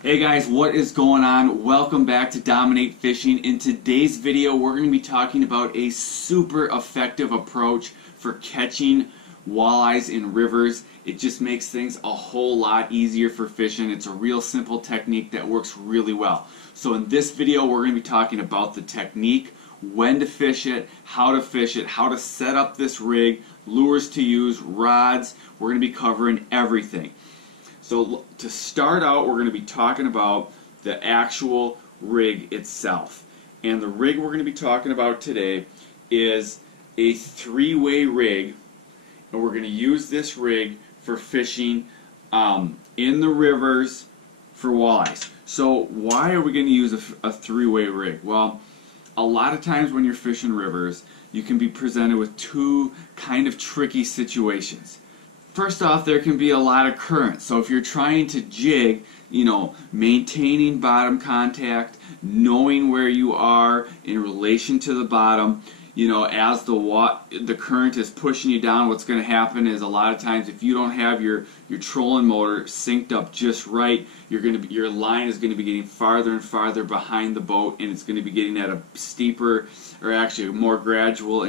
Hey guys, what is going on? Welcome back to Dominate Fishing. In today's video, we're going to be talking about a super effective approach for catching walleyes in rivers. It just makes things a whole lot easier for fishing. It's a real simple technique that works really well. So in this video, we're going to be talking about the technique, when to fish it, how to set up this rig, lures to use, rods. We're going to be covering everything. So to start out, we're going to be talking about the actual rig itself. And the rig we're going to be talking about today is a three-way rig. And we're going to use this rig for fishing in the rivers for walleyes. So why are we going to use a three-way rig? Well, a lot of times when you're fishing rivers, you can be presented with two kind of tricky situations. First off, there can be a lot of current. So if you're trying to jig, maintaining bottom contact, knowing where you are in relation to the bottom, as the current is pushing you down, what's going to happen is a lot of times if you don't have your trolling motor synced up just right, your line is going to be getting farther and farther behind the boat, and it's going to be getting at a steeper, or actually a more gradual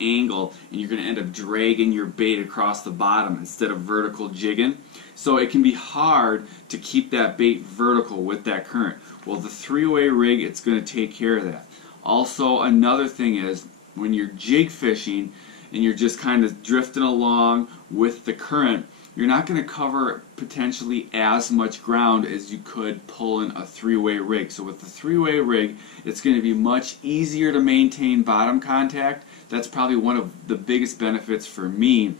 angle, and you're going to end up dragging your bait across the bottom instead of vertical jigging. So it can be hard to keep that bait vertical with that current. Well, the three-way rig, it's going to take care of that. Also, another thing is, when you're jig fishing and you're just kind of drifting along with the current, you're not going to cover potentially as much ground as you could pulling a three-way rig. So with the three-way rig, it's going to be much easier to maintain bottom contact. That's probably one of the biggest benefits for me,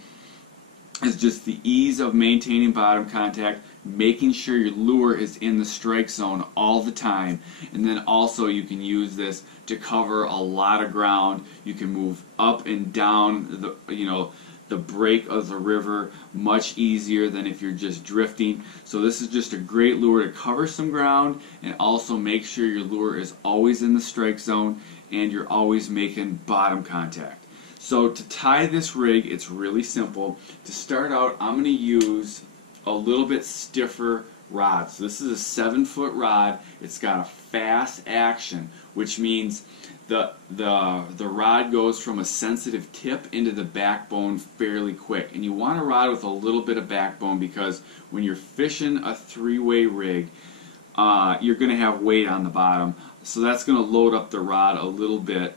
is just the ease of maintaining bottom contact, making sure your lure is in the strike zone all the time, and then also you can use this to cover a lot of ground. You can move up and down the break of the river much easier than if you're just drifting. So this is just a great lure to cover some ground and also make sure your lure is always in the strike zone and you're always making bottom contact. So to tie this rig, it's really simple. To start out, I'm going to use a little bit stiffer rod. So this is a 7-foot rod. It's got a fast action, which means the rod goes from a sensitive tip into the backbone fairly quick. And you want a rod with a little bit of backbone, because when you're fishing a three-way rig, you're going to have weight on the bottom. So that's going to load up the rod a little bit,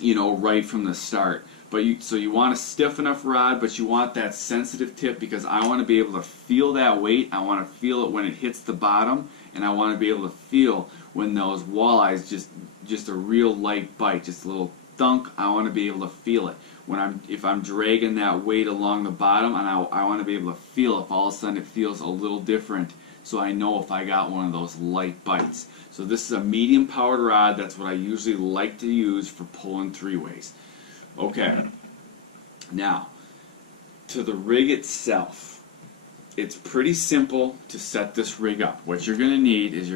right from the start. So you want a stiff enough rod, but you want that sensitive tip, because I want to be able to feel that weight. I want to feel it when it hits the bottom, and I want to be able to feel when those walleyes just a real light bite, just a little thunk. I want to be able to feel it if I'm dragging that weight along the bottom, and I want to be able to feel if all of a sudden it feels a little different, so I know if I got one of those light bites. So this is a medium powered rod. That's what I usually like to use for pulling three-ways. Okay, now to the rig itself. It's pretty simple to set this rig up. What you're going to need is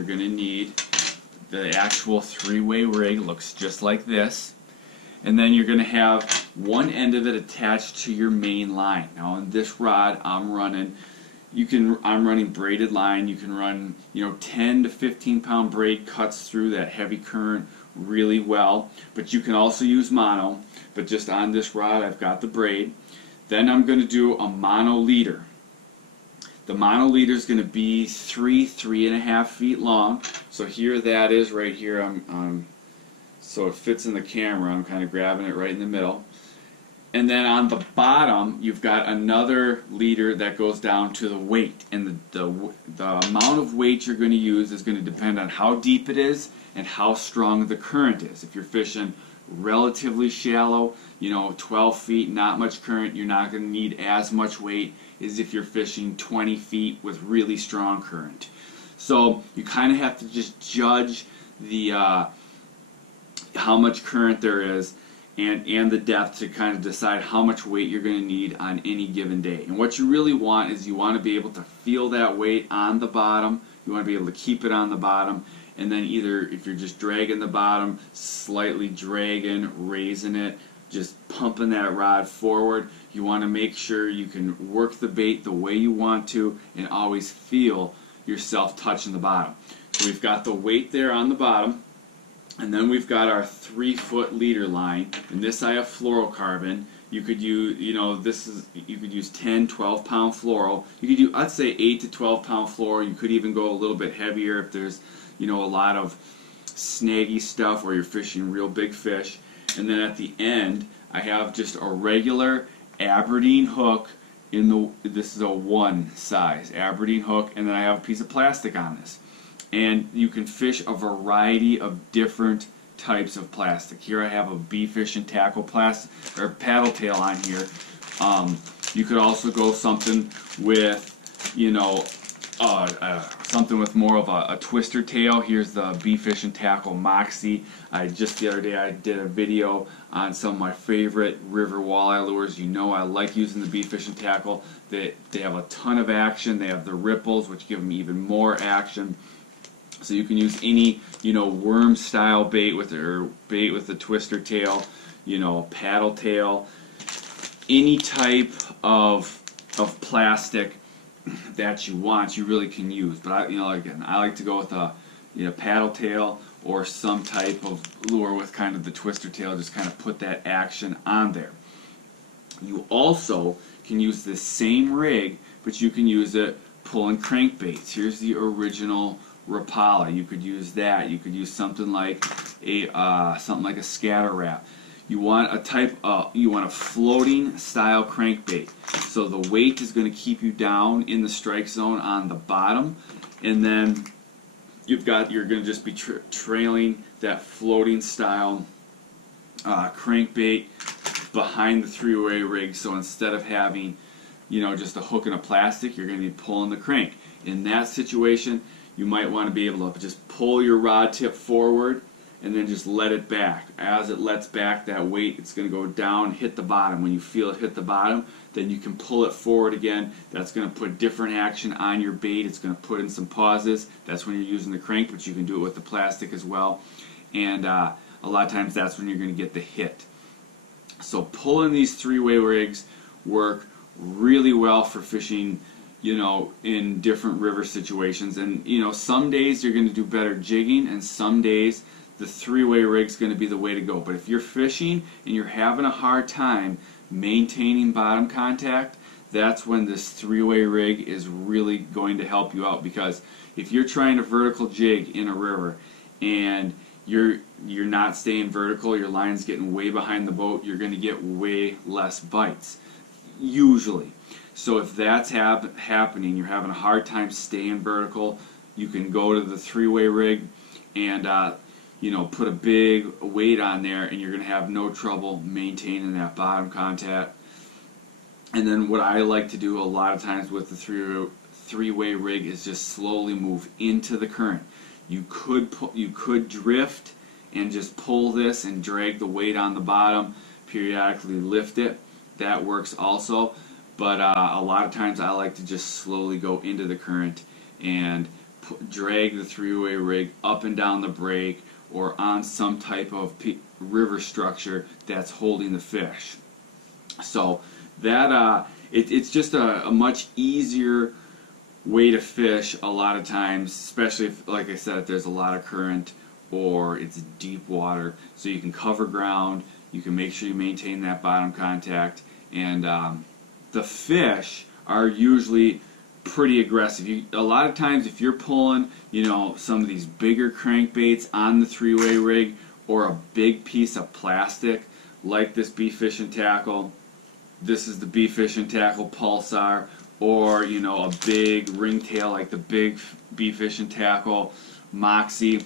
the actual three-way rig. Looks just like this. And then you're going to have one end of it attached to your main line. Now on this rod, I'm running braided line. You can run 10 to 15 pound braid, cuts through that heavy current really well. But you can also use mono. But just on this rod, I've got the braid. Then I'm going to do a mono leader. The mono leader is going to be 3.5 feet long. So here that is right here. So it fits in the camera. I'm kind of grabbing it right in the middle. And then on the bottom, you've got another leader that goes down to the weight. And the amount of weight you're going to use is going to depend on how deep it is and how strong the current is. If you're fishing relatively shallow, 12 feet, not much current, you're not going to need as much weight as if you're fishing 20 feet with really strong current. So you kind of have to just judge how much current there is and the depth to kind of decide how much weight you're going to need on any given day. And what you really want is you want to be able to feel that weight on the bottom. You want to be able to keep it on the bottom, and then either if you're just dragging the bottom, slightly dragging, raising it, just pumping that rod forward. You want to make sure you can work the bait the way you want to and always feel yourself touching the bottom. So we've got the weight there on the bottom, and then we've got our 3-foot leader line, and this I have fluorocarbon. You could use, you could use 10, 12 pound fluoro. You could use, I'd say 8 to 12 pound fluoro. You could even go a little bit heavier if there's, a lot of snaggy stuff or you're fishing real big fish. And then at the end, I have just a regular Aberdeen hook this is a 1 size Aberdeen hook, and then I have a piece of plastic on this. And you can fish a variety of different types of plastic. Here I have a bee fish and tackle plastic or paddle tail on here. You could also go something with, something with more of a twister tail. Here's the bee fish and tackle Moxie. Just the other day I did a video on some of my favorite river walleye lures. I like using the bee fish and tackle. They have a ton of action. They have the ripples, which give them even more action. So you can use any, worm style bait with the twister tail, paddle tail, any type of plastic that you want, you really can use. But again, I like to go with a paddle tail or some type of lure with kind of the twister tail, just kind of put that action on there. You also can use the same rig, but you can use it pulling crankbaits. Here's the original Rapala. You could use that. You could use something like a scatter wrap. You want a floating style crankbait. So the weight is going to keep you down in the strike zone on the bottom, and then you're going to just be trailing that floating style crankbait behind the three-way rig. So instead of having just a hook and a plastic, you're going to be pulling the crank. In that situation, you might want to be able to just pull your rod tip forward and then just let it back. As it lets back that weight, it's going to go down, hit the bottom. When you feel it hit the bottom, then you can pull it forward again. That's going to put different action on your bait. It's going to put in some pauses. That's when you're using the crank, but you can do it with the plastic as well. And a lot of times that's when you're going to get the hit. So pulling these three-way rigs work really well for fishing in different river situations. And some days you're going to do better jigging, and some days the three-way rig's going to be the way to go. But if you're fishing and you're having a hard time maintaining bottom contact, that's when this three-way rig is really going to help you out. Because if you're trying to vertical jig in a river and you're not staying vertical, your line's getting way behind the boat, you're going to get way less bites, usually. So if that's happening, you're having a hard time staying vertical, you can go to the three-way rig and put a big weight on there, and you're going to have no trouble maintaining that bottom contact. And then what I like to do a lot of times with the three-way rig is just slowly move into the current. You could drift and just pull this and drag the weight on the bottom, periodically lift it. That works also. But a lot of times I like to just slowly go into the current and drag the three-way rig up and down the break or on some type of river structure that's holding the fish. So that it's just a much easier way to fish a lot of times, especially if, like I said, if there's a lot of current or it's deep water. So you can cover ground, you can make sure you maintain that bottom contact, and the fish are usually pretty aggressive. A lot of times if you're pulling, some of these bigger crankbaits on the three-way rig or a big piece of plastic like this bee fish and tackle, this is the bee fish and tackle Pulsar, or a big ringtail like the big bee fish and tackle Moxie,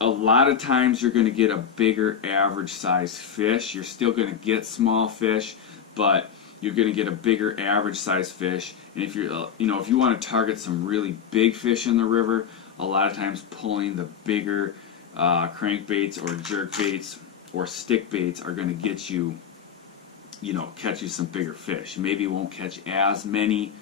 a lot of times you're going to get a bigger average size fish. You're still going to get small fish, but you're going to get a bigger average size fish. And if you're if you want to target some really big fish in the river, a lot of times pulling the bigger crankbaits or jerk baits or stick baits are going to get you catch you some bigger fish. Maybe you won't catch as many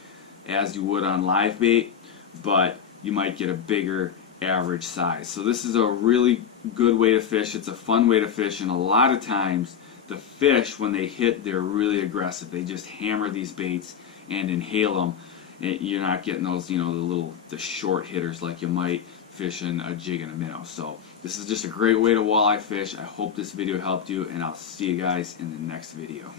as you would on live bait, but you might get a bigger average size. So this is a really good way to fish. It's a fun way to fish, and a lot of times the fish, when they hit, they're really aggressive. They just hammer these baits and inhale them, you're not getting those, the short hitters like you might fishing a jig and a minnow. So this is just a great way to walleye fish. I hope this video helped you, and I'll see you guys in the next video.